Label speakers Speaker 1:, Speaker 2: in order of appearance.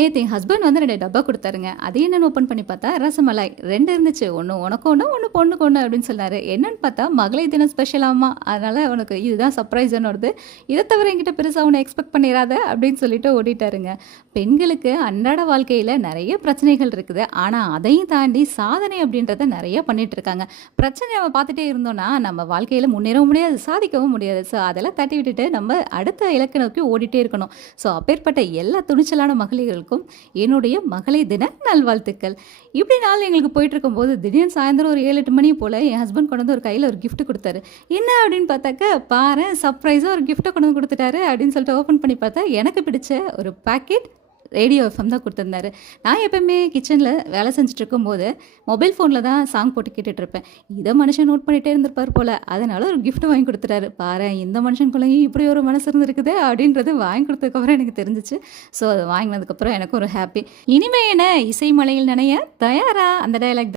Speaker 1: நேற்று என் ஹஸ்பண்ட் வந்து ரெண்டு டப்பா கொடுத்தாருங்க. அது என்னென்னு ஓப்பன் பண்ணி பார்த்தா ரசமலாய் ரெண்டு இருந்துச்சு. ஒன்று உனக்கு ஒன்று ஒன்று பொண்ணுக்கு ஒன்று அப்படின்னு சொன்னார். என்னன்னு பார்த்தா மகளிர் தினம் ஸ்பெஷலாமா அதனால் உனக்கு இதுதான் சர்ப்ரைஸ்னு வருது. இதை தவிர என்கிட்ட பெருசாக உன்னை எக்ஸ்பெக்ட் பண்ணிடாத அப்படின்னு சொல்லிட்டு ஓடிட்டாருங்க. பெண்களுக்கு அன்றாட வாழ்க்கையில் நிறைய பிரச்சனைகள் இருக்குது. ஆனால் அதையும் தாண்டி சாதனை அப்படின்றத நிறைய பண்ணிட்டு இருக்காங்க. பிரச்சனை நம்ம பார்த்துட்டே இருந்தோம்னா நம்ம வாழ்க்கையில் முன்னேறவும் முடியாது சாதிக்கவும் முடியாது. ஸோ அதெல்லாம் தட்டி விட்டுட்டு நம்ம அடுத்த இலக்கு நோக்கி ஓடிட்டே இருக்கணும். ஸோ அப்பேற்பட்ட எல்லா துணிச்சலான மகளிர்களுக்கும் என்னுடைய மகளிர் தின நல்வாழ்த்துக்கள். இப்படி நாள் எங்களுக்கு போயிட்டு இருக்கும்போது திடீர்னு சாயந்தரம் ஒரு ஏழு எட்டு மணி போல் என் ஹஸ்பண்ட் கொண்டு வந்து ஒரு கையில் ஒரு கிஃப்ட் கொடுத்தாரு. என்ன அப்படின்னு பார்த்தாக்க பாரு சர்ப்ரைஸாக ஒரு கிஃப்ட்டை கொண்டு வந்து கொடுத்துட்டாரு அப்படின்னு சொல்லிட்டு ஓப்பன் பண்ணி பார்த்தா எனக்கு பிடிச்ச ஒரு பாக்கெட் ரேடியோ எஃப்எம் தான் கொடுத்துருந்தாரு. நான் எப்பவுமே கிச்சனில் வேலை செஞ்சுட்டு இருக்கும்போது மொபைல் ஃபோனில் தான் சாங் போட்டு கேட்டுட்டு இருப்பேன் இதை மனுஷன் நோட் பண்ணிகிட்டே இருந்திருப்பார் போல். அதனால ஒரு கிஃப்ட் வாங்கி கொடுத்துட்டாரு. பாரு இந்த மனுஷனுக்குள்ளேயும் இப்படி ஒரு மனசு இருந்திருக்குது அப்படின்றது வாங்கி கொடுத்ததுக்கப்புறம் எனக்கு தெரிஞ்சிச்சு. ஸோ அதை வாங்கினதுக்கப்புறம் எனக்கு ஒரு ஹாப்பி இனிமே என்ன இசை மலையில் நினைய தயாரா? அந்த டயலாக்